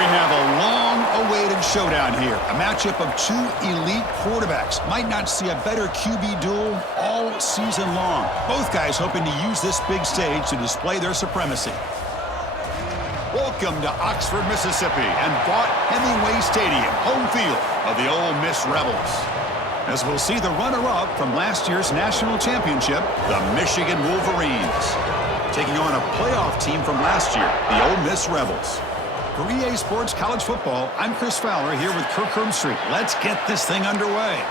We have a long-awaited showdown here. A matchup of two elite quarterbacks. Might not see a better QB duel all season long. Both guys hoping to use this big stage to display their supremacy. Welcome to Oxford, Mississippi, and Vaught Hemingway Stadium, home field of the Ole Miss Rebels. As we'll see the runner-up from last year's national championship, the Michigan Wolverines, taking on a playoff team from last year, the Ole Miss Rebels. For EA Sports College Football, I'm Chris Fowler here with Kirk Herbstreit. Let's get this thing underway.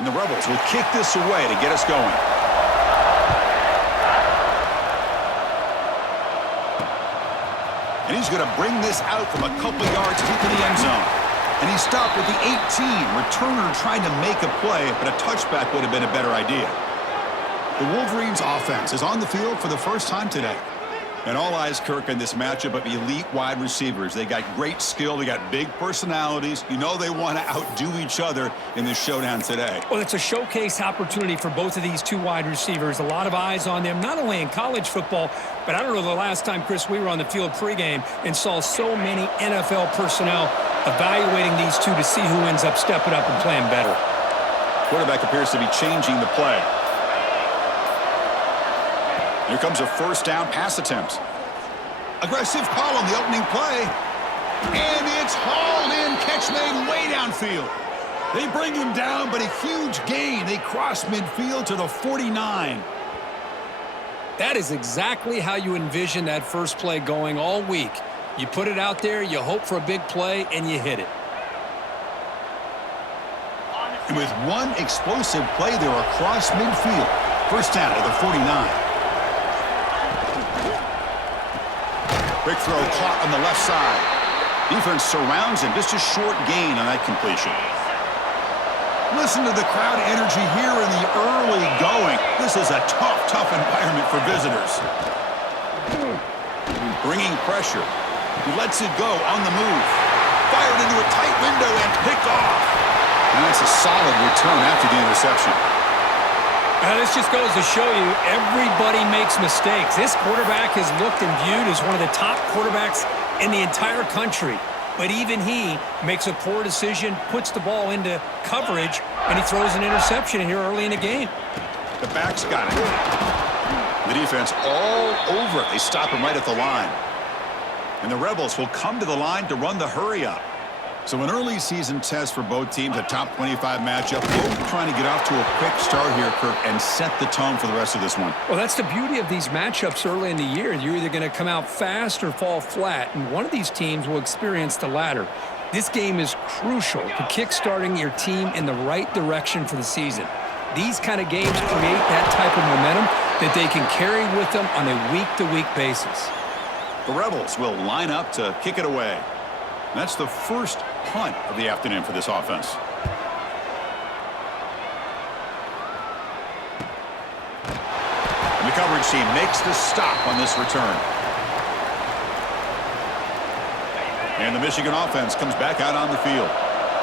And the Rebels will kick this away to get us going. And he's going to bring this out from a couple yards deep in the end zone. And he stopped at the 18. Returner trying to make a play, but a touchback would have been a better idea. The Wolverines offense is on the field for the first time today. And all eyes, Kirk, in this matchup of elite wide receivers. They got great skill. They got big personalities. You know they want to outdo each other in this showdown today. Well, it's a showcase opportunity for both of these two wide receivers. A lot of eyes on them, not only in college football, but I don't know the last time, Chris, we were on the field pregame and saw so many NFL personnel evaluating these two to see who ends up stepping up and playing better. Quarterback appears to be changing the play. Here comes a first down pass attempt. Aggressive call on the opening play. And it's hauled in. Catch made way downfield. They bring him down, but a huge gain. They cross midfield to the 49. That is exactly how you envision that first play going all week. You put it out there, you hope for a big play, and you hit it. And with one explosive play, they're across midfield. First down to the 49. Big throw caught on the left side. Defense surrounds him. Just a short gain on that completion. Listen to the crowd energy here in the early going. This is a tough environment for visitors. Bringing pressure. He lets it go on the move. Fired into a tight window and picked off. And that's a solid return after the interception. This just goes to show you everybody makes mistakes. This quarterback is looked and viewed as one of the top quarterbacks in the entire country. But even he makes a poor decision, puts the ball into coverage, and he throws an interception here early in the game. The back's got it. The defense all over it. They stop him right at the line. And the Rebels will come to the line to run the hurry up. So an early season test for both teams, a top 25 matchup. Both trying to get off to a quick start here, Kirk, and set the tone for the rest of this one. Well, that's the beauty of these matchups early in the year. You're either going to come out fast or fall flat, and one of these teams will experience the latter. This game is crucial to kick-starting your team in the right direction for the season. These kind of games create that type of momentum that they can carry with them on a week-to-week basis. The Rebels will line up to kick it away. That's the first punt of the afternoon for this offense. And the coverage team makes the stop on this return. And the Michigan offense comes back out on the field.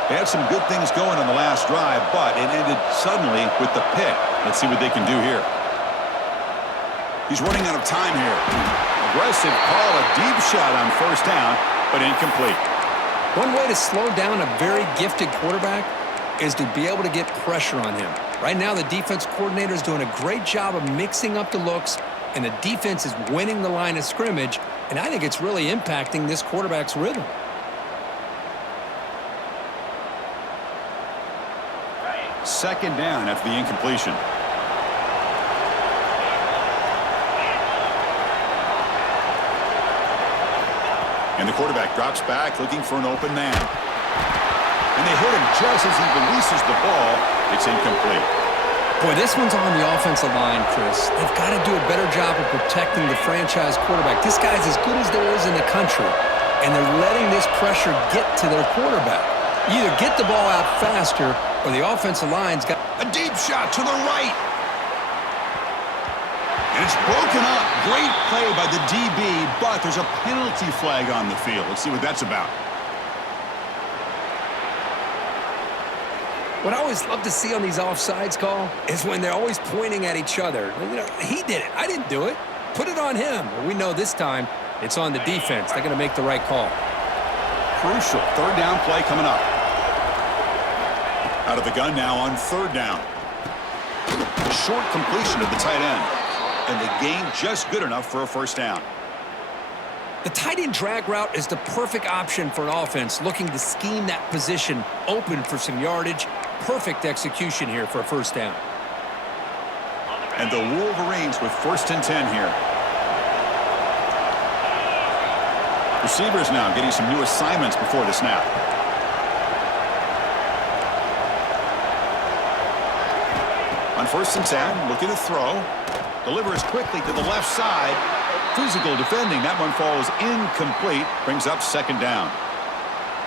They had some good things going on the last drive, but it ended suddenly with the pick. Let's see what they can do here. He's running out of time here. Aggressive call, a deep shot on first down, but incomplete. One way to slow down a very gifted quarterback is to be able to get pressure on him. Right now, the defense coordinator is doing a great job of mixing up the looks, and the defense is winning the line of scrimmage, and I think it's really impacting this quarterback's rhythm. Second down after the incompletion. And the quarterback drops back looking for an open man. And they hit him just as he releases the ball. It's incomplete. Boy, this one's on the offensive line, Chris. They've got to do a better job of protecting the franchise quarterback. This guy's as good as there is in the country, and they're letting this pressure get to their quarterback. You either get the ball out faster, or the offensive line's got a deep shot to the right. And it's broken up. Great play by the DB, but there's a penalty flag on the field. Let's see what that's about. What I always love to see on these offsides call is when they're always pointing at each other. You know, he did it. I didn't do it. Put it on him. Well, we know this time it's on the defense. They're going to make the right call. Crucial third down play coming up. Out of the gun now on third down. A short completion of the tight end. And the gain just good enough for a first down. The tight end drag route is the perfect option for an offense looking to scheme that position open for some yardage. Perfect execution here for a first down. And the Wolverines with 1st and 10 here. Receivers now getting some new assignments before the snap. On 1st and 10, looking to throw. Delivers quickly to the left side. Physical defending. That one falls incomplete. Brings up second down.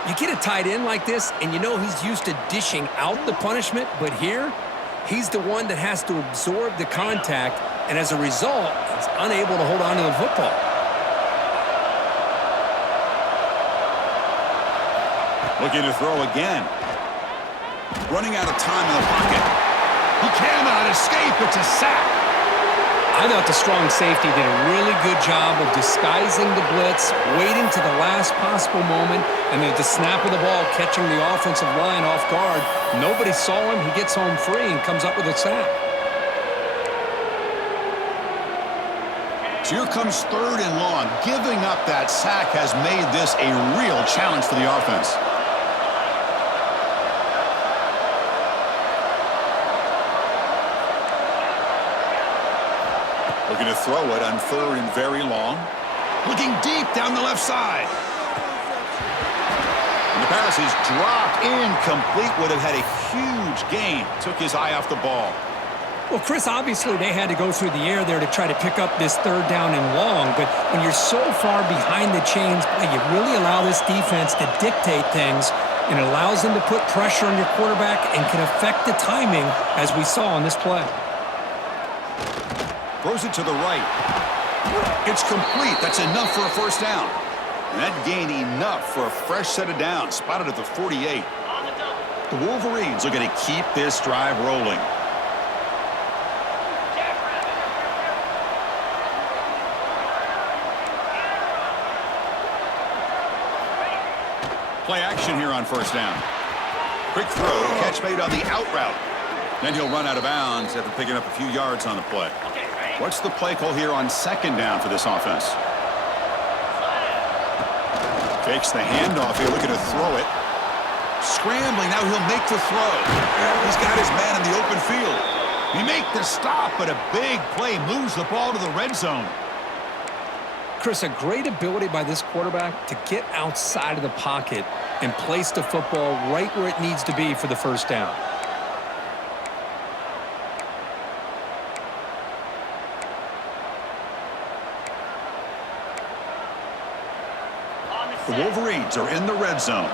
You get a tight end like this, and you know he's used to dishing out the punishment, but here, he's the one that has to absorb the contact, and as a result, he's unable to hold on to the football. Looking to throw again. Running out of time in the pocket. He cannot escape. It's a sack. I thought the strong safety did a really good job of disguising the blitz, waiting to the last possible moment, and at the snap of the ball, catching the offensive line off guard. Nobody saw him. He gets home free and comes up with a sack. So here comes 3rd and long. Giving up that sack has made this a real challenge for the offense. Looking to throw it on 3rd and very long. Looking deep down the left side. And the pass is dropped incomplete. Would have had a huge gain. Took his eye off the ball. Well, Chris, obviously they had to go through the air there to try to pick up this 3rd down and long, but when you're so far behind the chains, you really allow this defense to dictate things, and it allows them to put pressure on your quarterback and can affect the timing, as we saw on this play. Throws it to the right. It's complete. That's enough for a first down. And that gain enough for a fresh set of downs. Spotted at the 48. The Wolverines are going to keep this drive rolling. Play action here on first down. Quick throw. Catch made on the out route. Then he'll run out of bounds after picking up a few yards on the play. What's the play call here on second down for this offense? Fakes the handoff here, looking to throw it. Scrambling, now he'll make the throw. He's got his man in the open field. He make the stop, but a big play moves the ball to the red zone. Chris, a great ability by this quarterback to get outside of the pocket and place the football right where it needs to be for the first down. The Wolverines are in the red zone.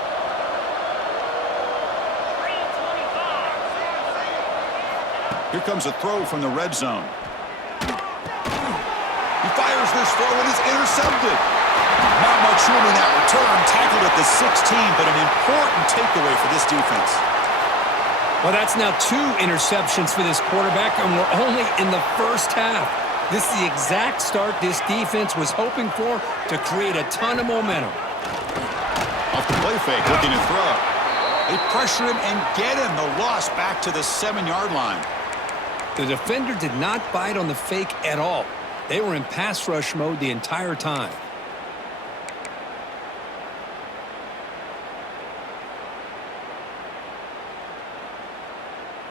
Here comes a throw from the red zone. He fires this forward. It's intercepted. Not much room in that return. Tackled at the 16, but an important takeaway for this defense. Well, that's now 2 interceptions for this quarterback, and we're only in the first half. This is the exact start this defense was hoping for to create a ton of momentum. Off the play fake, looking to throw. They pressure him and get him. The loss back to the 7-yard line. The defender did not bite on the fake at all. They were in pass rush mode the entire time.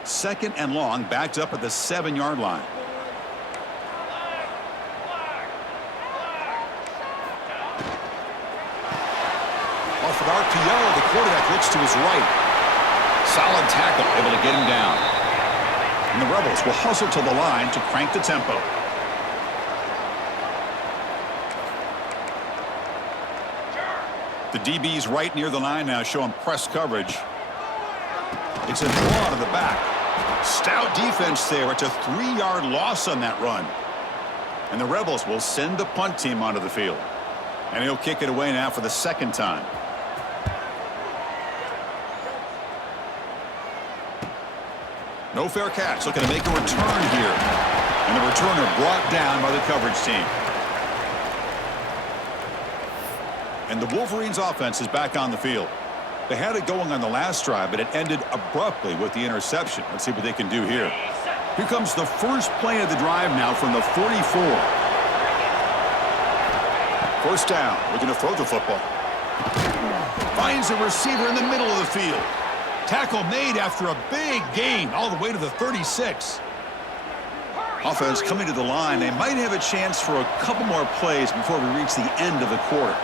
Second and long, backed up at the 7-yard line. Off an RPO, the quarterback looks to his right. Solid tackle, able to get him down. And the Rebels will hustle to the line to crank the tempo. The DB's right near the line now, showing press coverage. It's a draw to the back. Stout defense there. It's a 3-yard loss on that run. And the Rebels will send the punt team onto the field. And he'll kick it away now for the second time. No fair catch. Looking to make a return here. And the returner brought down by the coverage team. And the Wolverines' offense is back on the field. They had it going on the last drive, but it ended abruptly with the interception. Let's see what they can do here. Here comes the first play of the drive now from the 44. First down, looking to throw the football. Finds a receiver in the middle of the field. Tackle made after a big gain all the way to the 36. Offense coming to the line. They might have a chance for a couple more plays before we reach the end of the quarter.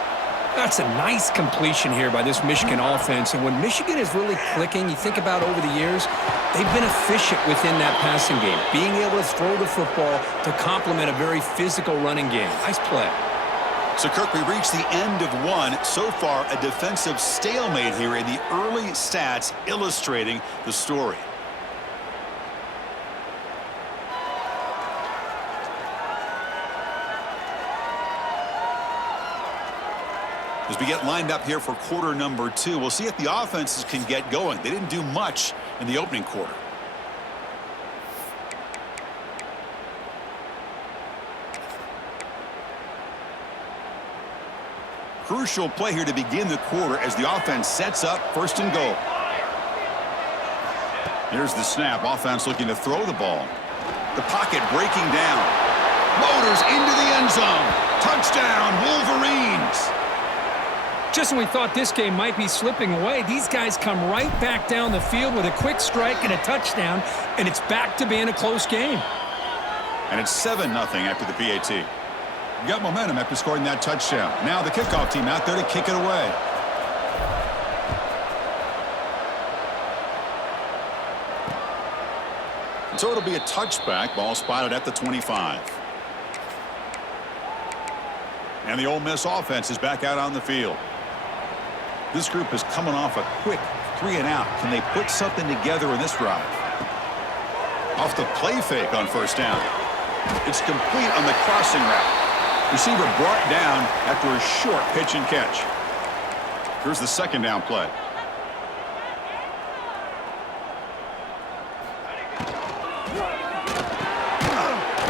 That's a nice completion here by this Michigan offense. And when Michigan is really clicking, you think about over the years, they've been efficient within that passing game, being able to throw the football to complement a very physical running game. Nice play. So, Kirk, we reached the end of one. So far, a defensive stalemate here in the early stats illustrating the story. As we get lined up here for quarter number 2, we'll see if the offenses can get going. They didn't do much in the opening quarter. Crucial play here to begin the quarter as the offense sets up first and goal. Here's the snap. Offense looking to throw the ball. The pocket breaking down. Motors into the end zone. Touchdown, Wolverines. Just when we thought this game might be slipping away, these guys come right back down the field with a quick strike and a touchdown, and it's back to being a close game. And it's 7-0 after the PAT. Got momentum after scoring that touchdown. Now the kickoff team out there to kick it away. And so it'll be a touchback. Ball spotted at the 25. And the Ole Miss offense is back out on the field. This group is coming off a quick 3-and-out. Can they put something together in this drive? Off the play fake on first down. It's complete on the crossing route. Receiver brought down after a short pitch and catch. Here's the second down play.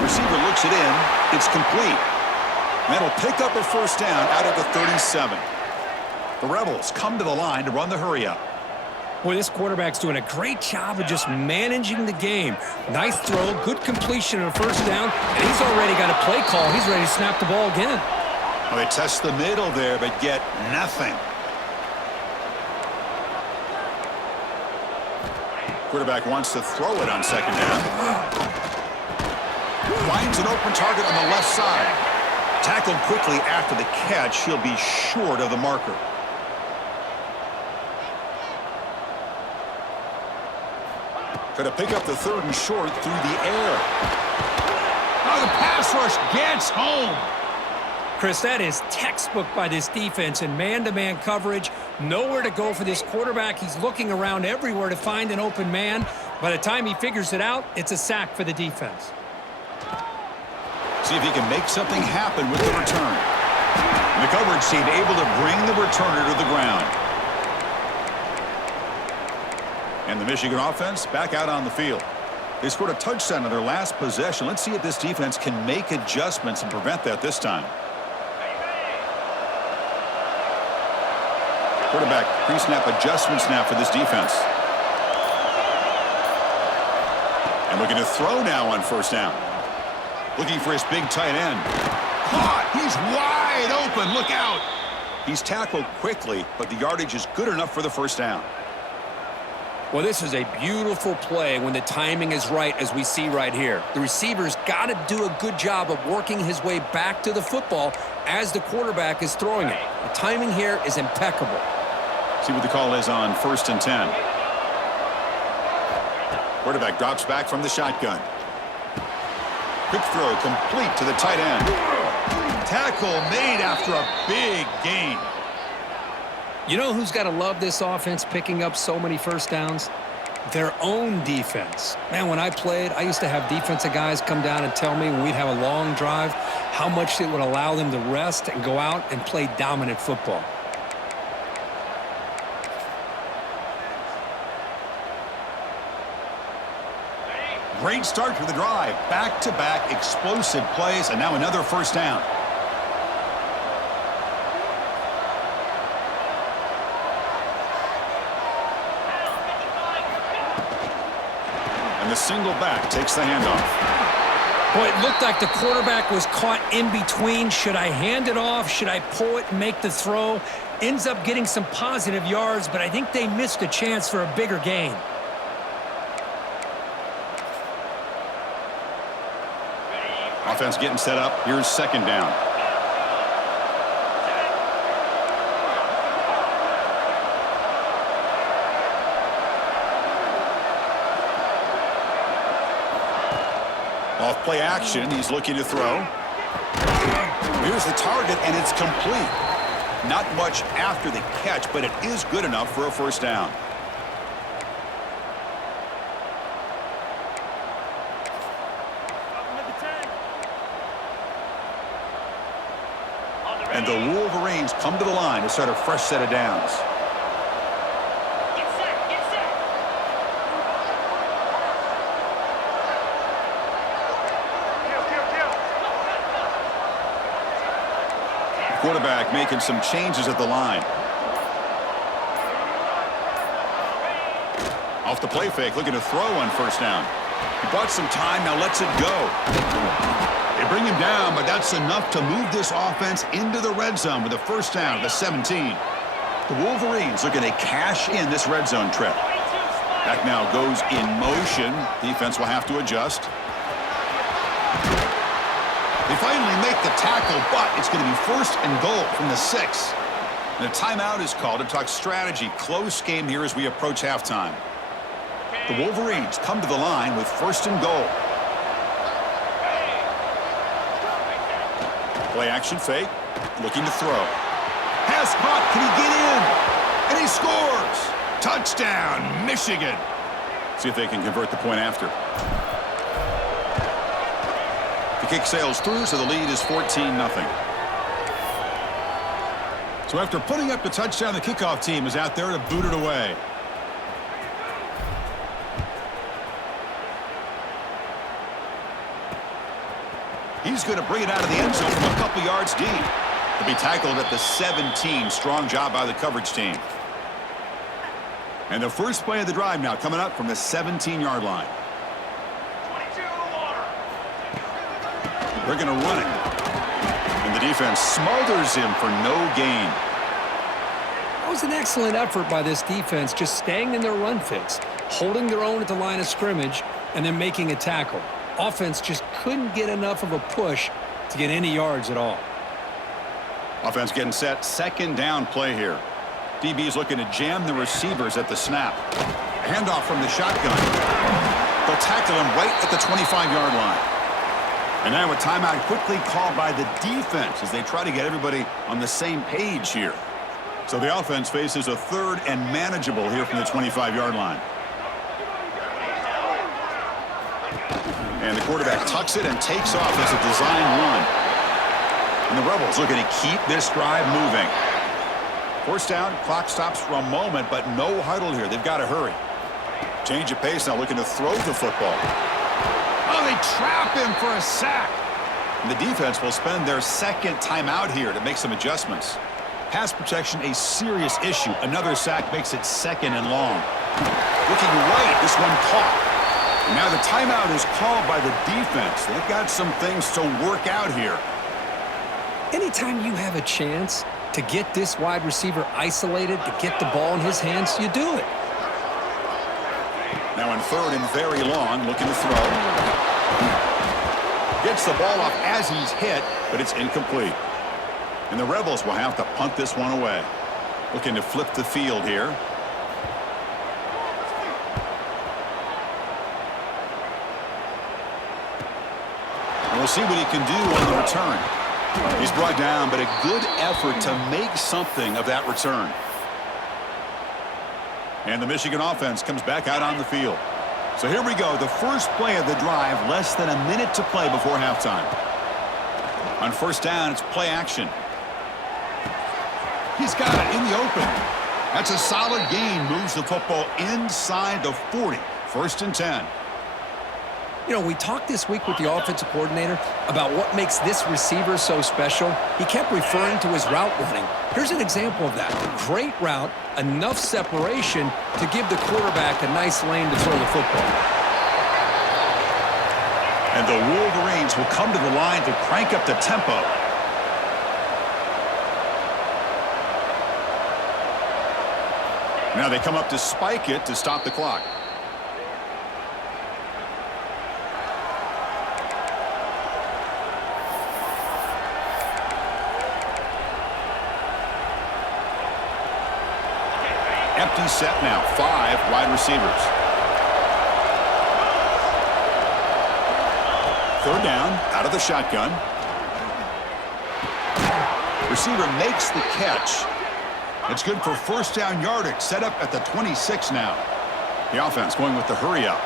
Receiver looks it in. It's complete. That'll pick up a first down out of the 37. The Rebels come to the line to run the hurry up. Boy, this quarterback's doing a great job of just managing the game. Nice throw, good completion on a first down, and he's already got a play call. He's ready to snap the ball again. Well, they test the middle there, but get nothing. Quarterback wants to throw it on second down. Finds an open target on the left side. Tackled quickly after the catch. He'll be short of the marker. Try to pick up the third and short through the air. Oh, the pass rush gets home. Chris, that is textbook by this defense in man-to-man coverage. Nowhere to go for this quarterback. He's looking around everywhere to find an open man. By the time he figures it out, it's a sack for the defense. See if he can make something happen with the return. And the coverage team able to bring the returner to the ground. And the Michigan offense back out on the field. They scored a touchdown on their last possession. Let's see if this defense can make adjustments and prevent that this time. Quarterback pre-snap adjustment snap for this defense. And looking to throw now on first down. Looking for his big tight end. Caught! He's wide open. Look out! He's tackled quickly, but the yardage is good enough for the first down. Well, this is a beautiful play when the timing is right, as we see right here. The receiver's got to do a good job of working his way back to the football as the quarterback is throwing it. The timing here is impeccable. See what the call is on 1st and 10. Quarterback drops back from the shotgun. Quick throw complete to the tight end. Tackle made after a big gain. You know who's got to love this offense picking up so many first downs? Their own defense. Man, when I played, I used to have defensive guys come down and tell me when we'd have a long drive how much it would allow them to rest and go out and play dominant football. Great start to the drive. Back-to-back explosive plays, and now another first down. And the single back takes the handoff. Boy, it looked like the quarterback was caught in between. Should I hand it off? Should I pull it and make the throw? Ends up getting some positive yards, but I think they missed a chance for a bigger gain. Offense getting set up. Here's second down. Off play action. He's looking to throw. Here's the target, and it's complete. Not much after the catch, but it is good enough for a first down. And the Wolverines come to the line to start a fresh set of downs. The quarterback making some changes at the line. Off the play fake, looking to throw on first down. He bought some time, now lets it go. They bring him down, but that's enough to move this offense into the red zone with a first down at the 17. The Wolverines looking to cash in this red zone trip. Back now goes in motion. Defense will have to adjust. They finally make the tackle, but it's going to be first and goal from the 6. And a timeout is called to talk strategy. Close game here as we approach halftime. The Wolverines come to the line with first and goal. Play action fake, looking to throw. Pass caught, can he get in? And he scores! Touchdown, Michigan! See if they can convert the point after. The kick sails through, so the lead is 14-0. So after putting up the touchdown, the kickoff team is out there to boot it away. He's going to bring it out of the end zone from a couple yards deep. He'll be tackled at the 17. Strong job by the coverage team. And the first play of the drive now coming up from the 17-yard line. They're going to run it. And the defense smothers him for no gain. That was an excellent effort by this defense, just staying in their run fits, holding their own at the line of scrimmage, and then making a tackle. Offense just couldn't get enough of a push to get any yards at all. Offense getting set. Second down play here. DB's looking to jam the receivers at the snap. Handoff from the shotgun. They'll tackle him right at the 25-yard line. And now a timeout quickly called by the defense as they try to get everybody on the same page here. So the offense faces a third and manageable here from the 25-yard line. And the quarterback tucks it and takes off as a design run. And the Rebels looking to keep this drive moving. First down, clock stops for a moment, but no huddle here. They've got to hurry. Change of pace now, looking to throw the football. trap him for a sack. And the defense will spend their second timeout here to make some adjustments. Pass protection, a serious issue. Another sack makes it second and long. Looking right, this one caught. And now the timeout is called by the defense. They've got some things to work out here. Anytime you have a chance to get this wide receiver isolated, to get the ball in his hands, you do it. Now on third and very long, looking to throw. Gets the ball off as he's hit, but it's incomplete. And the Rebels will have to punt this one away. Looking to flip the field here. And we'll see what he can do on the return. He's brought down, but a good effort to make something of that return. And the Michigan offense comes back out on the field. So here we go, the first play of the drive, less than a minute to play before halftime. On first down, it's play action. He's got it in the open. That's a solid gain, moves the football inside the 40. First and 10. You know, we talked this week with the offensive coordinator about what makes this receiver so special. He kept referring to his route running. Here's an example of that. Great route, enough separation to give the quarterback a nice lane to throw the football. And the Wolverines will come to the line to crank up the tempo. Now they come up to spike it to stop the clock. Empty set now, 5 wide receivers. Third down, out of the shotgun. Receiver makes the catch. It's good for first down yardage, set up at the 26 now. The offense going with the hurry up.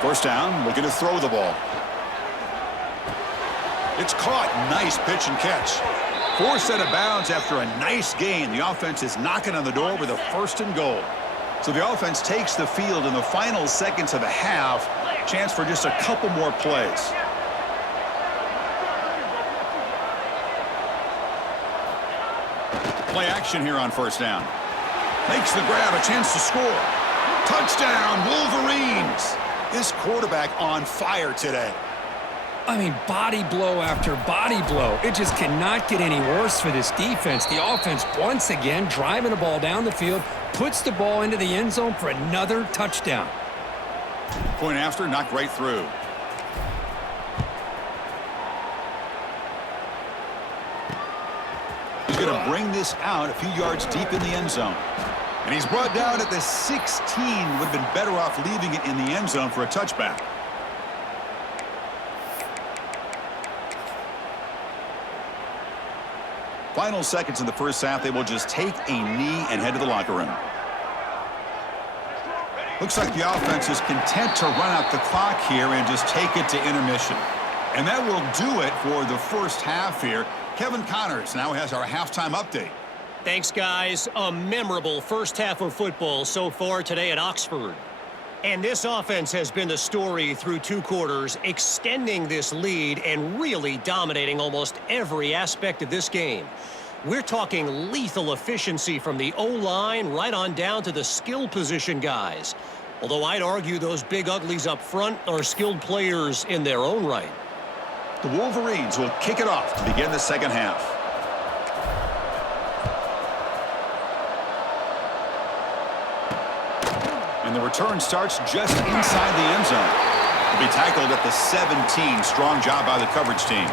First down, looking to throw the ball. It's caught, nice pitch and catch. Forced out of bounds after a nice gain. The offense is knocking on the door with a first and goal. So the offense takes the field in the final seconds of the half. Chance for just a couple more plays. Play action here on first down. Makes the grab, a chance to score. Touchdown, Wolverines. This quarterback on fire today. I mean, body blow after body blow. It just cannot get any worse for this defense. The offense, once again, driving the ball down the field, puts the ball into the end zone for another touchdown. Point after, knocked right through. He's going to bring this out a few yards deep in the end zone. And he's brought down at the 16. Would have been better off leaving it in the end zone for a touchback. Final seconds in the first half, they will just take a knee and head to the locker room. Looks like the offense is content to run out the clock here and just take it to intermission. And that will do it for the first half here. Kevin Connors now has our halftime update. Thanks, guys. A memorable first half of football so far today at Oxford. And this offense has been the story through 2 quarters, extending this lead and really dominating almost every aspect of this game. We're talking lethal efficiency from the O-line right on down to the skill position guys. Although I'd argue those big uglies up front are skilled players in their own right. The Wolverines will kick it off to begin the second half. And the return starts just inside the end zone. He'll be tackled at the 17. Strong job by the coverage team.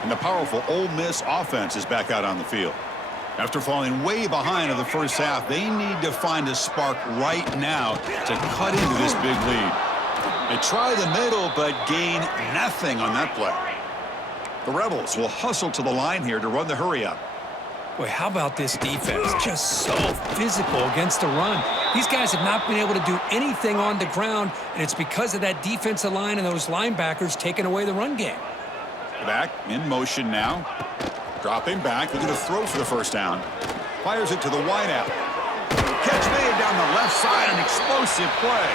And the powerful Ole Miss offense is back out on the field. After falling way behind in the first half, they need to find a spark right now to cut into this big lead. They try the middle, but gain nothing on that play. The Rebels will hustle to the line here to run the hurry up. Boy, how about this defense? Just so physical against the run. These guys have not been able to do anything on the ground, and it's because of that defensive line and those linebackers taking away the run game. Back in motion now. Dropping back, looking to throw for the first down. Fires it to the wideout. Catch made down the left side, an explosive play.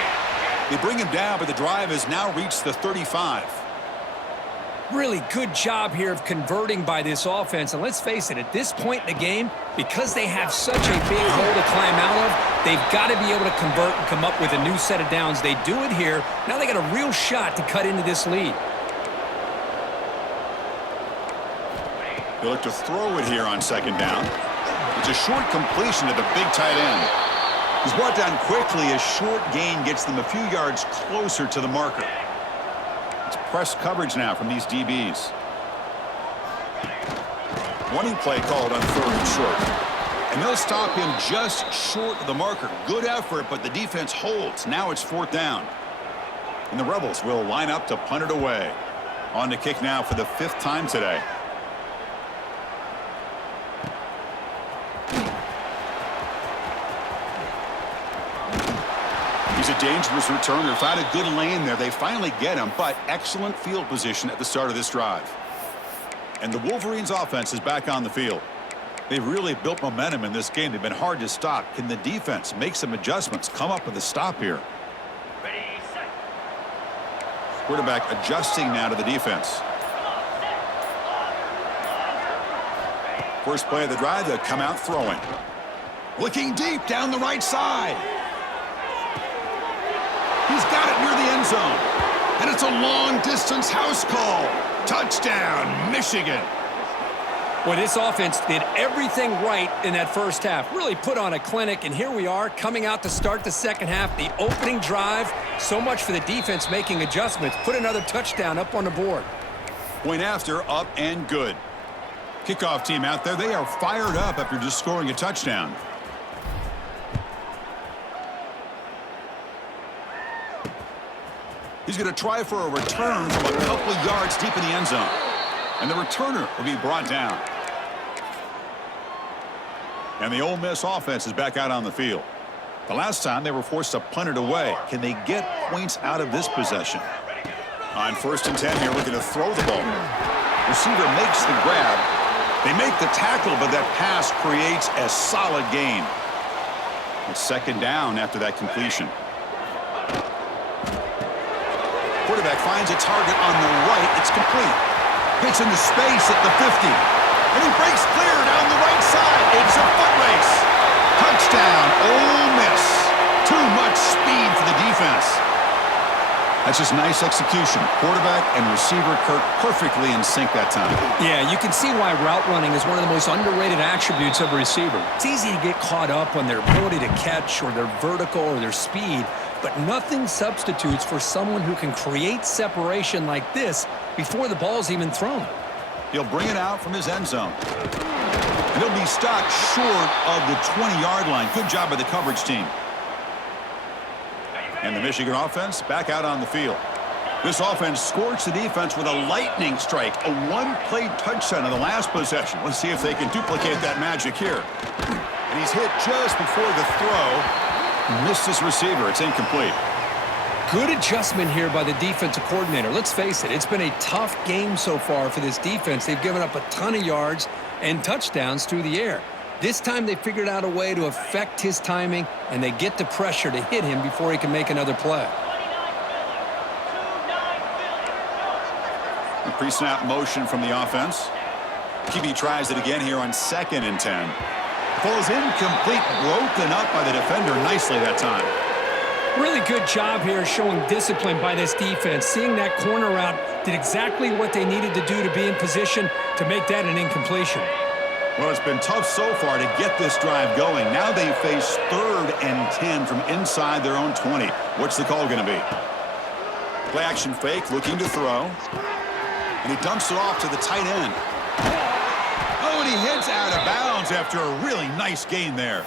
They bring him down, but the drive has now reached the 35. Really good job here of converting by this offense. And let's face it, at this point in the game, because they have such a big hole to climb out of, they've got to be able to convert and come up with a new set of downs. They do it here. Now they got a real shot to cut into this lead. They look to throw it here on second down. It's a short completion to the big tight end. He's brought down quickly. A short gain gets them a few yards closer to the marker. It's press coverage now from these DBs. Running play called on 3rd and short. And they'll stop him just short of the marker. Good effort, but the defense holds. Now it's 4th down. And the Rebels will line up to punt it away. On to kick now for the 5th time today. He's a dangerous returner. Found a good lane there. They finally get him, but excellent field position at the start of this drive. And the Wolverines' offense is back on the field. They've really built momentum in this game. They've been hard to stop. Can the defense make some adjustments, come up with a stop here? Quarterback adjusting now to the defense. First play of the drive, they'll come out throwing. Looking deep down the right side. He's got it near the end zone. And it's a long-distance house call. Touchdown, Michigan. Well, this offense did everything right in that first half. Really put on a clinic, and here we are coming out to start the second half. The opening drive, so much for the defense making adjustments. Put another touchdown up on the board. Point after, up and good. Kickoff team out there, they are fired up after just scoring a touchdown. He's going to try for a return from a couple of yards deep in the end zone. And the returner will be brought down. And the Ole Miss offense is back out on the field. The last time they were forced to punt it away. Can they get points out of this possession? On 1st and 10 here, looking to throw the ball. Receiver makes the grab. They make the tackle, but that pass creates a solid gain. It's 2nd down after that completion. Quarterback finds a target on the right. It's complete. Gets into space at the 50. And he breaks clear down the right side. It's a foot race. Touchdown, Ole Miss. Too much speed for the defense. That's just nice execution. Quarterback and receiver Kirk perfectly in sync that time. Yeah, you can see why route running is one of the most underrated attributes of a receiver. It's easy to get caught up on their ability to catch or their vertical or their speed, but nothing substitutes for someone who can create separation like this before the ball's even thrown. He'll bring it out from his end zone. And he'll be stopped short of the 20-yard line. Good job by the coverage team. And the Michigan offense back out on the field. This offense scorched the defense with a lightning strike. A one-play touchdown in the last possession. Let's see if they can duplicate that magic here. And he's hit just before the throw. Missed his receiver. It's incomplete. Good adjustment here by the defensive coordinator. Let's face it, it's been a tough game so far for this defense. They've given up a ton of yards and touchdowns through the air. This time they figured out a way to affect his timing, and they get the pressure to hit him before he can make another play. The pre-snap motion from the offense. QB tries it again here on 2nd and 10. Falls incomplete, broken up by the defender nicely that time. Really good job here showing discipline by this defense. Seeing that corner route did exactly what they needed to do to be in position to make that an incompletion. Well, it's been tough so far to get this drive going. Now they face 3rd and 10 from inside their own 20. What's the call going to be? Play action fake, looking to throw. And he dumps it off to the tight end. Oh, and he hits out of bounds after a really nice gain there.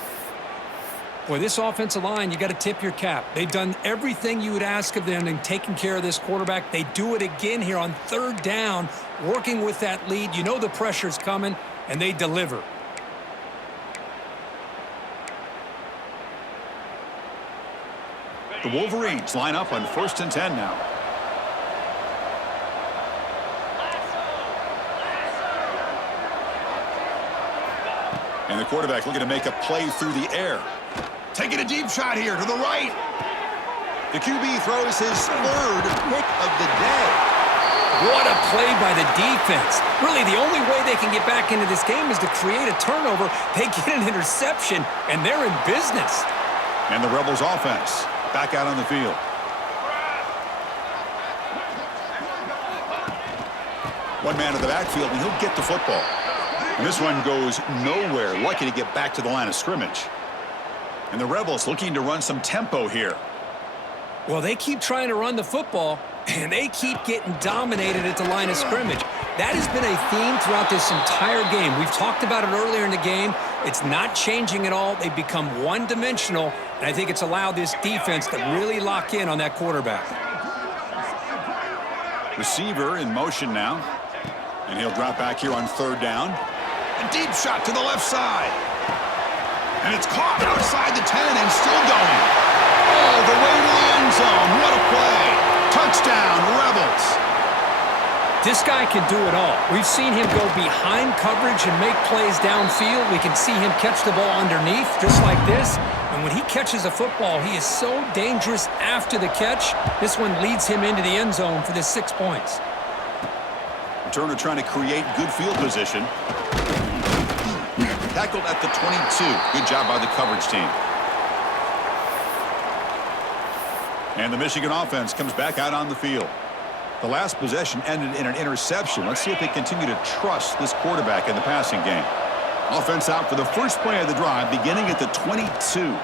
Boy, this offensive line, you got to tip your cap. They've done everything you would ask of them in taking care of this quarterback. They do it again here on 3rd down, working with that lead. You know the pressure's coming, and they deliver. The Wolverines line up on 1st and 10 now. And the quarterback looking to make a play through the air. Taking a deep shot here to the right. The QB throws his third pick of the day. What a play by the defense. Really, the only way they can get back into this game is to create a turnover. They get an interception, and they're in business. And the Rebels offense back out on the field. One man in the backfield, and he'll get the football. And this one goes nowhere. Lucky to get back to the line of scrimmage. And the Rebels looking to run some tempo here. Well, they keep trying to run the football, and they keep getting dominated at the line of scrimmage. That has been a theme throughout this entire game. We've talked about it earlier in the game. It's not changing at all. They've become one-dimensional, and I think it's allowed this defense to really lock in on that quarterback. Receiver in motion now. And he'll drop back here on third down. A deep shot to the left side. And it's caught outside the 10 and still going. All the way to the end zone. What a play. Touchdown, Rebels. This guy can do it all. We've seen him go behind coverage and make plays downfield. We can see him catch the ball underneath, just like this. And when he catches a football, he is so dangerous after the catch. This one leads him into the end zone for the 6 points. Turner trying to create good field position. Tackled at the 22. Good job by the coverage team. And the Michigan offense comes back out on the field. The last possession ended in an interception. Let's see if they continue to trust this quarterback in the passing game. Offense out for the first play of the drive, beginning at the 22.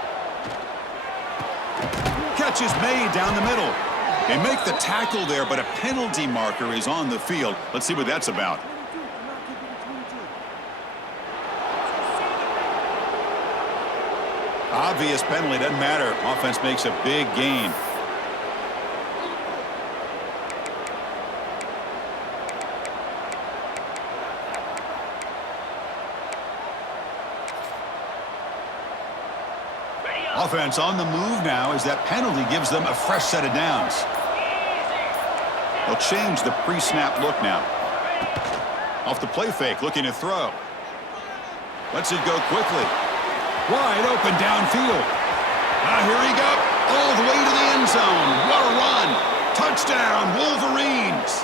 Catch is made down the middle. They make the tackle there, but a penalty marker is on the field. Let's see what that's about. Obvious penalty, doesn't matter. Offense makes a big gain. Offense on the move now as that penalty gives them a fresh set of downs. They'll change the pre-snap look now. Off the play fake, looking to throw. Lets it go quickly. Wide open downfield. Here he goes. All the way to the end zone. What a run. Touchdown, Wolverines.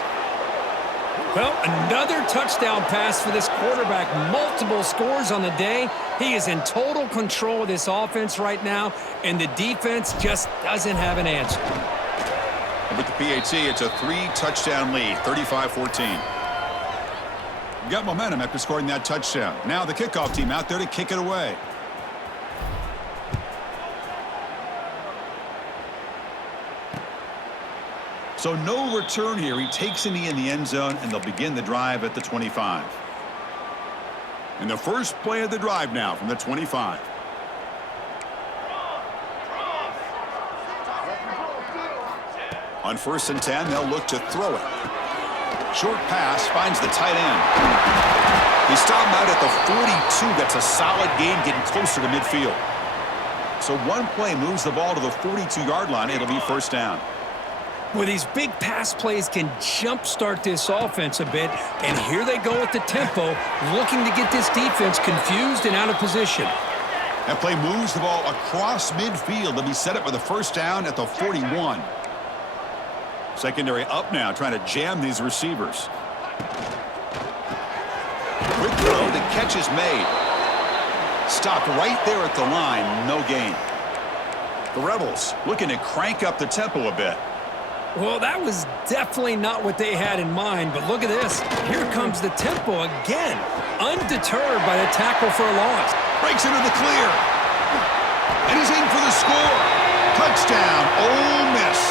Well, another touchdown pass for this quarterback. Multiple scores on the day. He is in total control of this offense right now, and the defense just doesn't have an answer. With the PAT, it's a 3-touchdown lead, 35-14. Got momentum after scoring that touchdown. Now the kickoff team out there to kick it away. So no return here. He takes in the end zone, and they'll begin the drive at the 25. And the first play of the drive now from the 25. On 1st and 10, they'll look to throw it. Short pass finds the tight end. He stopped him out at the 42. That's a solid gain, getting closer to midfield. So one play moves the ball to the 42-yard line. It'll be first down. Well, these big pass plays can jumpstart this offense a bit, and here they go at the tempo, looking to get this defense confused and out of position. That play moves the ball across midfield. They'll be set up with a first down at the 41. Secondary up now, trying to jam these receivers. Quick throw, the catch is made. Stopped right there at the line, no gain. The Rebels looking to crank up the tempo a bit. Well, that was definitely not what they had in mind, but look at this. Here comes the tempo again, undeterred by the tackle for a loss. Breaks into the clear. And he's in for the score. Touchdown, Ole Miss.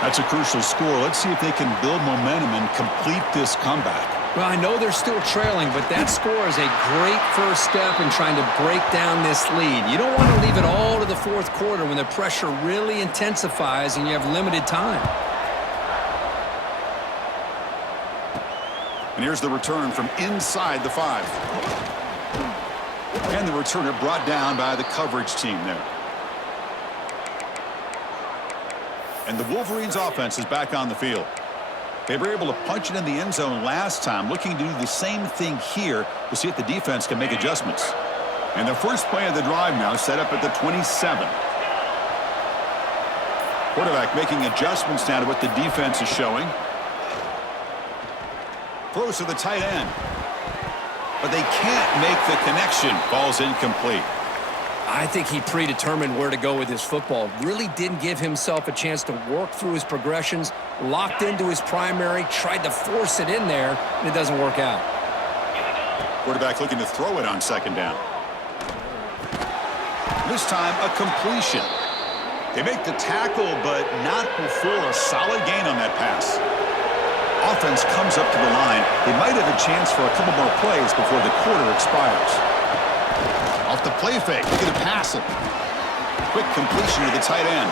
That's a crucial score. Let's see if they can build momentum and complete this comeback. Well, I know they're still trailing, but that score is a great first step in trying to break down this lead. You don't want to leave it all to the fourth quarter when the pressure really intensifies and you have limited time. And here's the return from inside the 5. And the returner brought down by the coverage team there. And the Wolverines offense is back on the field. They were able to punch it in the end zone last time, looking to do the same thing here to see if the defense can make adjustments. And the first play of the drive now set up at the 27. Quarterback making adjustments now to what the defense is showing. Throws to the tight end. But they can't make the connection. Ball's incomplete. I think he predetermined where to go with his football. Really didn't give himself a chance to work through his progressions, locked into his primary, tried to force it in there, and it doesn't work out. Quarterback looking to throw it on second down. This time, a completion. They make the tackle, but not before a solid gain on that pass. Offense comes up to the line. They might have a chance for a couple more plays before the quarter expires. Off the play fake, looking to pass it. Quick completion to the tight end.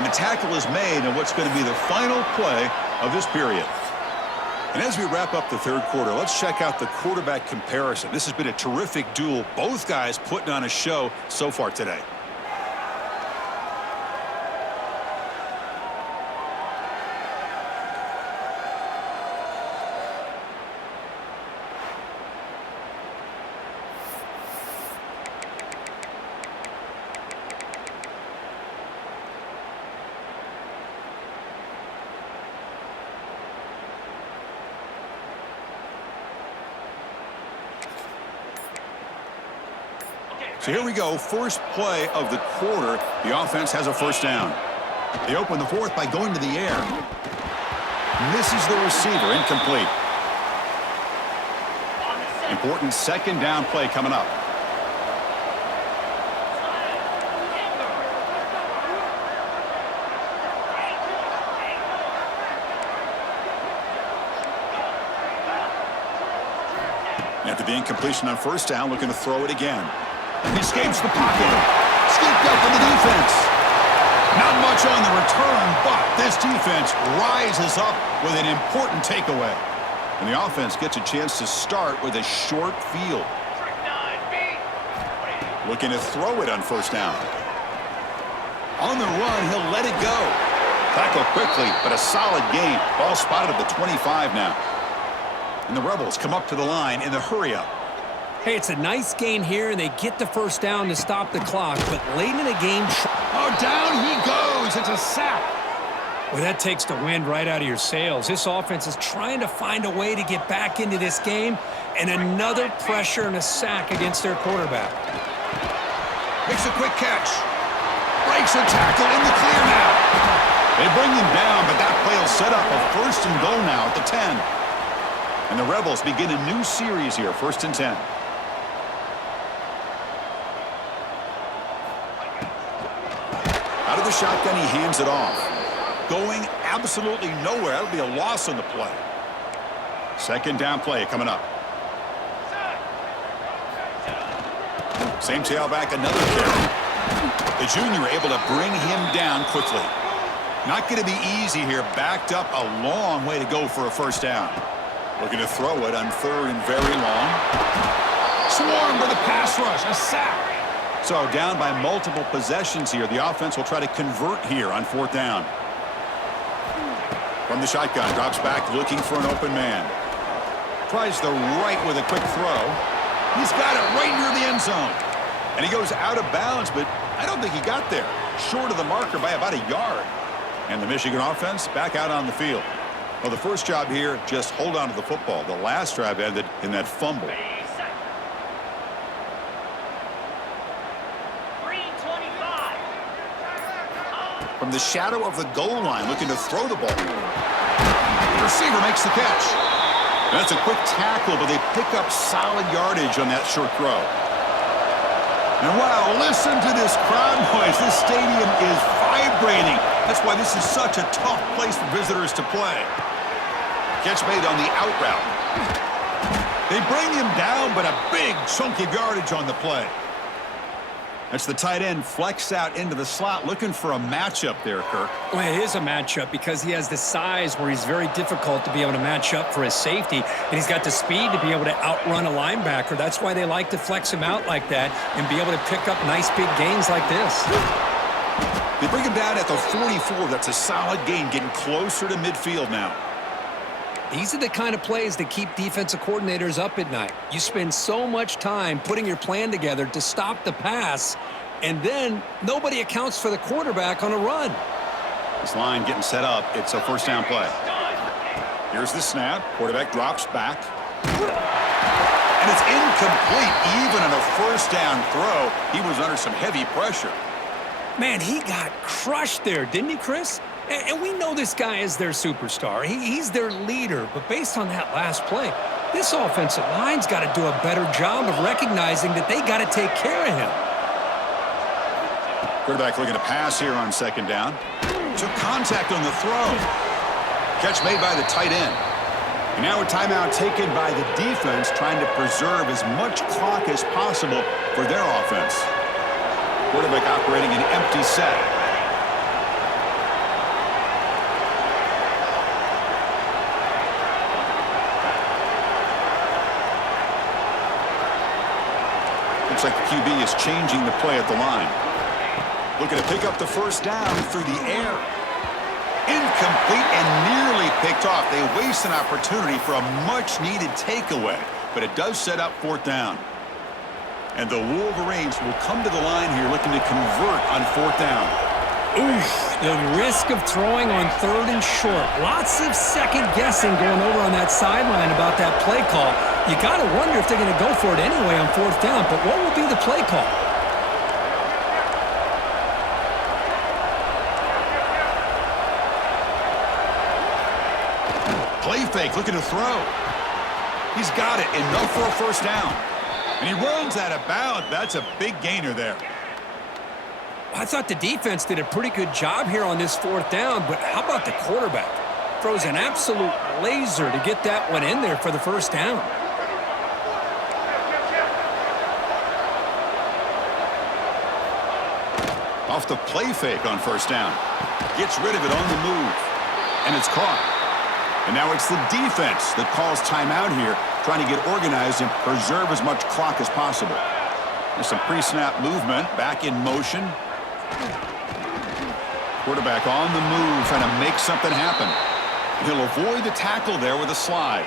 And the tackle is made on what's going to be the final play of this period. And as we wrap up the third quarter, let's check out the quarterback comparison. This has been a terrific duel. Both guys putting on a show so far today. So here we go, first play of the quarter. The offense has a first down. They open the fourth by going to the air. Misses the receiver, incomplete. Important second down play coming up. After the incompletion on first down, looking to throw it again. He escapes the pocket. Scooped up in the defense. Not much on the return, but this defense rises up with an important takeaway. And the offense gets a chance to start with a short field. Looking to throw it on first down. On the run, he'll let it go. Tackle quickly, but a solid gain. Ball spotted at the 25 now. And the Rebels come up to the line in the hurry-up. Hey, it's a nice gain here, and they get the first down to stop the clock, but late in the game... Oh, down he goes. It's a sack. Well, that takes the wind right out of your sails. This offense is trying to find a way to get back into this game, and another pressure and a sack against their quarterback. Makes a quick catch. Breaks a tackle in the clear now. They bring him down, but that play will set up a first and goal now at the 10. And the Rebels begin a new series here, first and 10. Out of the shotgun, he hands it off. Going absolutely nowhere. That'll be a loss on the play. Second down play coming up. Same tailback, another carry. The junior able to bring him down quickly. Not going to be easy here. Backed up a long way to go for a first down. Looking to throw it on third and very long. Swarmed by the pass rush. A sack. So down by multiple possessions here. The offense will try to convert here on fourth down. From the shotgun, drops back looking for an open man. Tries the right with a quick throw. He's got it right near the end zone. And he goes out of bounds, but I don't think he got there. Short of the marker by about a yard. And the Michigan offense back out on the field. Well, the first job here, just hold on to the football. The last drive ended in that fumble. From the shadow of the goal line, looking to throw the ball. The receiver makes the catch. That's a quick tackle, but they pick up solid yardage on that short throw. And wow, listen to this crowd noise. This stadium is vibrating. That's why this is such a tough place for visitors to play. Catch made on the out route. They bring him down, but a big chunk of yardage on the play. That's the tight end flexed out into the slot, looking for a matchup there, Kirk. Well, it is a matchup because he has the size where he's very difficult to be able to match up for his safety, and he's got the speed to be able to outrun a linebacker. That's why they like to flex him out like that and be able to pick up nice big gains like this. They bring him down at the 44. That's a solid gain, getting closer to midfield now. These are the kind of plays that keep defensive coordinators up at night. You spend so much time putting your plan together to stop the pass, and then nobody accounts for the quarterback on a run. This line getting set up. It's a first down play. Here's the snap. Quarterback drops back. And it's incomplete. Even on a first down throw, he was under some heavy pressure. Man, he got crushed there, didn't he, Chris? And we know this guy is their superstar. He's their leader. But based on that last play, this offensive line's got to do a better job of recognizing that they got to take care of him. Quarterback looking to pass here on second down. Took contact on the throw. Catch made by the tight end. And now a timeout taken by the defense, trying to preserve as much clock as possible for their offense. Quarterback operating an empty set. Looks like the QB is changing the play at the line. Looking to pick up the first down through the air. Incomplete and nearly picked off. They waste an opportunity for a much-needed takeaway, but it does set up fourth down. And the Wolverines will come to the line here looking to convert on fourth down. Oof, the risk of throwing on third and short. Lots of second guessing going over on that sideline about that play call. You got to wonder if they're going to go for it anyway on fourth down, but what will be the play call? Play fake, looking to throw. He's got it, enough for a first down. And he runs out of bounds. That's a big gainer there. I thought the defense did a pretty good job here on this fourth down, but how about the quarterback? Throws an absolute laser to get that one in there for the first down. Off the play fake on first down. Gets rid of it on the move. And it's caught. And now it's the defense that calls timeout here, trying to get organized and preserve as much clock as possible. There's some pre-snap movement, back in motion. Quarterback on the move, trying to make something happen. He'll avoid the tackle there with a slide.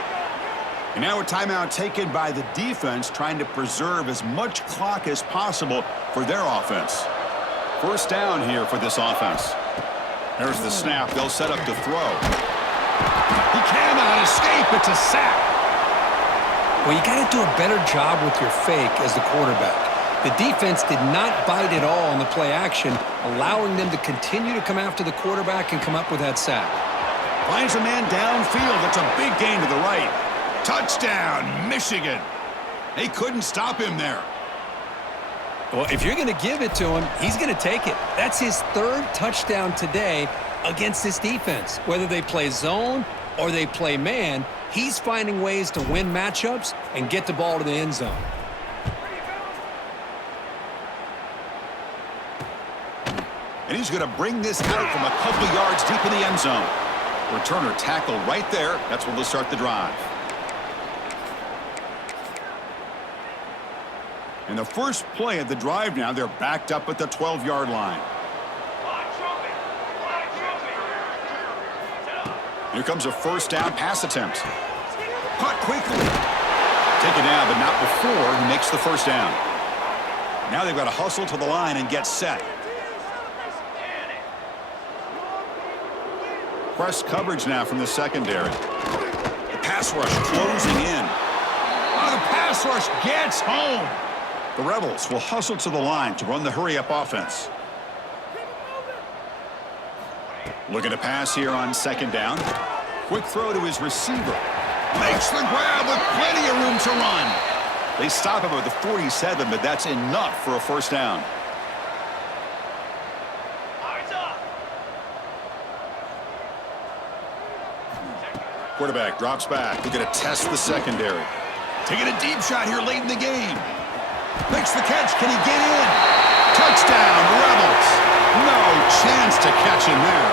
And now a timeout taken by the defense, trying to preserve as much clock as possible for their offense. First down here for this offense. There's the snap. They'll set up to throw. He cannot escape. It's a sack. Well, you got to do a better job with your fake as the quarterback. The defense did not bite at all on the play action, allowing them to continue to come after the quarterback and come up with that sack. Finds a man downfield. That's a big gain to the right. Touchdown, Michigan. They couldn't stop him there. Well, if you're going to give it to him, he's going to take it. That's his third touchdown today against this defense. Whether they play zone or they play man, he's finding ways to win matchups and get the ball to the end zone. And he's going to bring this out from a couple yards deep in the end zone. Returner tackle right there. That's where they'll start the drive. In the first play of the drive now, they're backed up at the 12-yard line. Here comes a first down pass attempt. Caught quickly. Taken down, but not before he makes the first down. Now they've got to hustle to the line and get set. Press coverage now from the secondary. The pass rush closing in. Oh, the pass rush gets home. The Rebels will hustle to the line to run the hurry-up offense. Looking to pass here on second down. Quick throw to his receiver. Makes the grab with plenty of room to run. They stop him at the 47, but that's enough for a first down. Quarterback drops back. Looking to test the secondary. Taking a deep shot here late in the game. Makes the catch. Can he get in? Touchdown, Rebels. No chance to catch him there.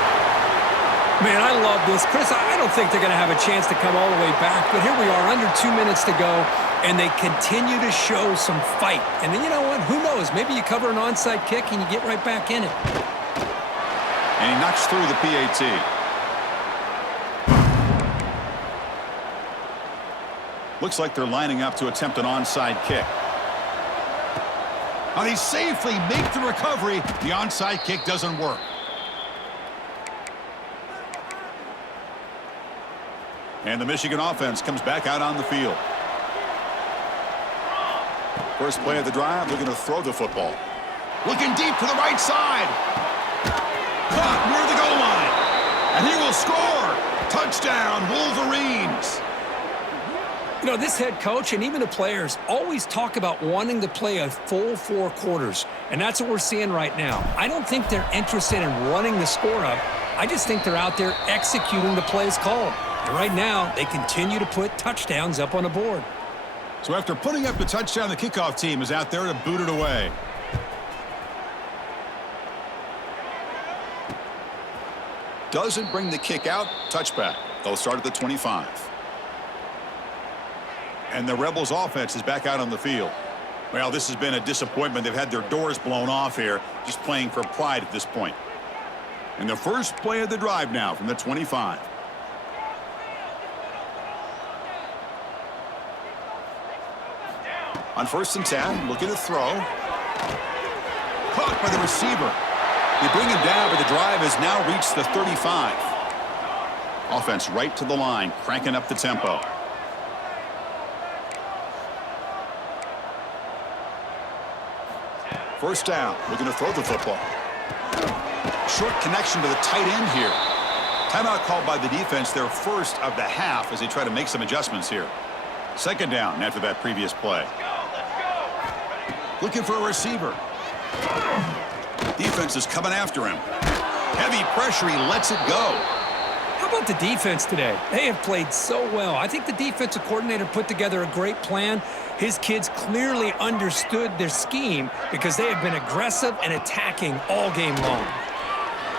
Man, I love this. Chris, I don't think they're going to have a chance to come all the way back, but here we are, under 2 minutes to go, and they continue to show some fight. And then you know what? Who knows? Maybe you cover an onside kick and you get right back in it. And he knocks through the PAT. Looks like they're lining up to attempt an onside kick. And they safely make the recovery. The onside kick doesn't work. And the Michigan offense comes back out on the field. First play of the drive, looking to throw the football. Looking deep to the right side. Caught near the goal line. And he will score. Touchdown, Wolverines. You know, this head coach and even the players always talk about wanting to play a full 4 quarters. And that's what we're seeing right now. I don't think they're interested in running the score up. I just think they're out there executing the plays called. And right now, they continue to put touchdowns up on the board. So after putting up the touchdown, the kickoff team is out there to boot it away. Doesn't bring the kick out. Touchback. They'll start at the 25. And the Rebels offense is back out on the field. Well, this has been a disappointment. They've had their doors blown off here, just playing for pride at this point. And the first play of the drive now from the 25. On 1st and 10, looking to throw. Caught by the receiver. They bring him down, but the drive has now reached the 35. Offense right to the line, cranking up the tempo. First down, looking to throw the football. Short connection to the tight end here. Timeout called by the defense, their first of the half as they try to make some adjustments here. Second down after that previous play. Looking for a receiver. Defense is coming after him. Heavy pressure, he lets it go. How about the defense today? They have played so well. I think the defensive coordinator put together a great plan. His kids clearly understood their scheme because they have been aggressive and attacking all game long.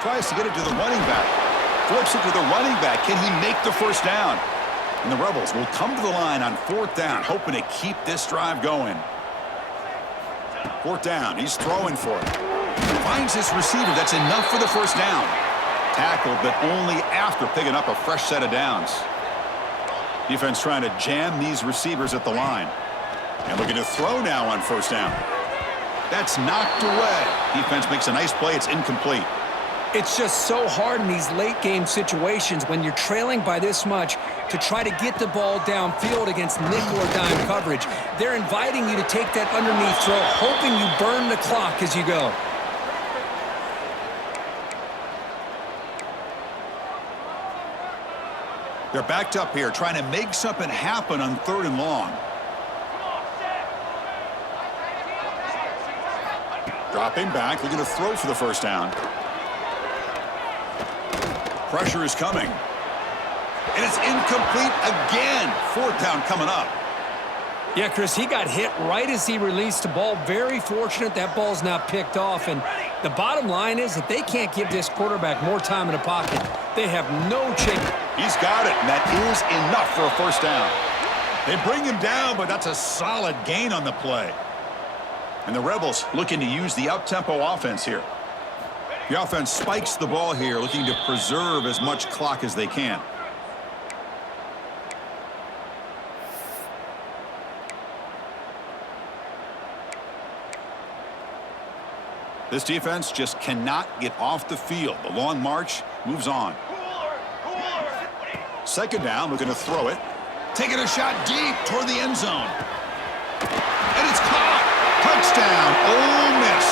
Tries to get it to the running back. Flips it to the running back. Can he make the first down? And the Rebels will come to the line on 4th down, hoping to keep this drive going. 4th down, he's throwing for it. Finds his receiver, that's enough for the first down. Tackled, but only after picking up a fresh set of downs. Defense trying to jam these receivers at the line. And looking to throw now on 1st down. That's knocked away. Defense makes a nice play, it's incomplete. It's just so hard in these late game situations when you're trailing by this much to try to get the ball downfield against nickel or dime coverage. They're inviting you to take that underneath throw, hoping you burn the clock as you go. They're backed up here, trying to make something happen on 3rd and long. Dropping back, looking to throw for the first down. Pressure is coming. And it's incomplete again. 4th down coming up. Yeah, Chris, he got hit right as he released the ball. Very fortunate that ball's not picked off. And the bottom line is that they can't give this quarterback more time in the pocket. They have no chance. He's got it, and that is enough for a first down. They bring him down, but that's a solid gain on the play. And the Rebels looking to use the up-tempo offense here. The offense spikes the ball here, looking to preserve as much clock as they can. This defense just cannot get off the field. The long march moves on. 2nd down, looking to throw it. Taking a shot deep toward the end zone. And it's caught. Touchdown, Ole Miss.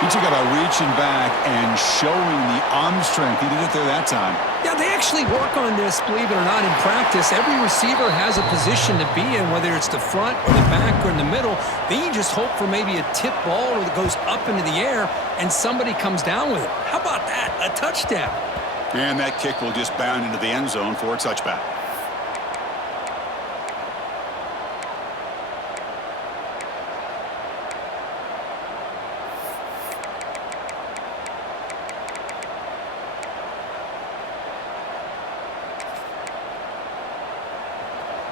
He took it by reaching back and showing the arm strength. He did it there that time. Yeah, they actually work on this, believe it or not, in practice. Every receiver has a position to be in, whether it's the front or the back or in the middle. Then you just hope for maybe a tip ball that goes up into the air and somebody comes down with it. How about that? A touchdown. And that kick will just bound into the end zone for a touchback.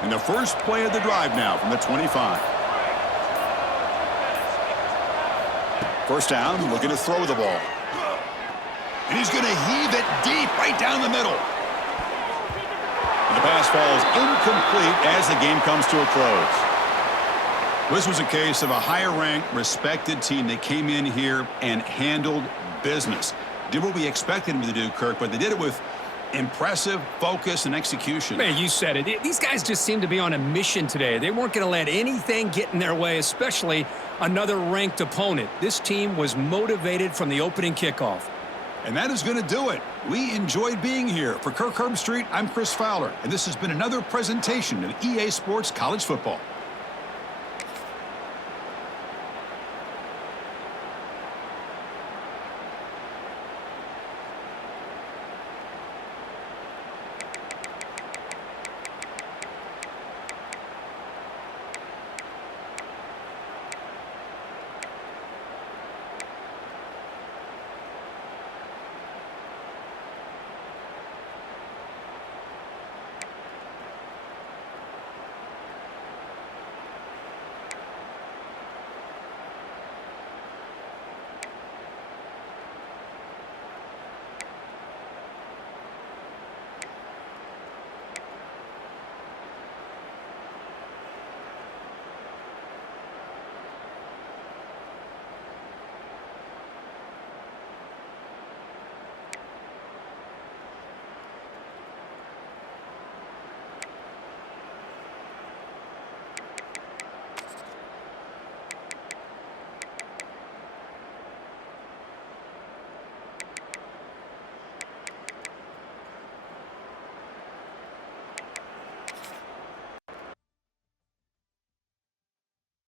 And the first play of the drive now from the 25. First down, looking to throw the ball. And he's going to heave it deep right down the middle. And the pass falls incomplete as the game comes to a close. This was a case of a higher-ranked, respected team that came in here and handled business. Did what we expected them to do, Kirk, but they did it with Impressive focus and execution. Man, you said it. These guys just seem to be on a mission today. They weren't going to let anything get in their way, especially another ranked opponent. This team was motivated from the opening kickoff. And that is going to do it. We enjoyed being here. For Kirk Herbstreit, I'm Chris Fowler, and this has been another presentation of EA Sports College Football.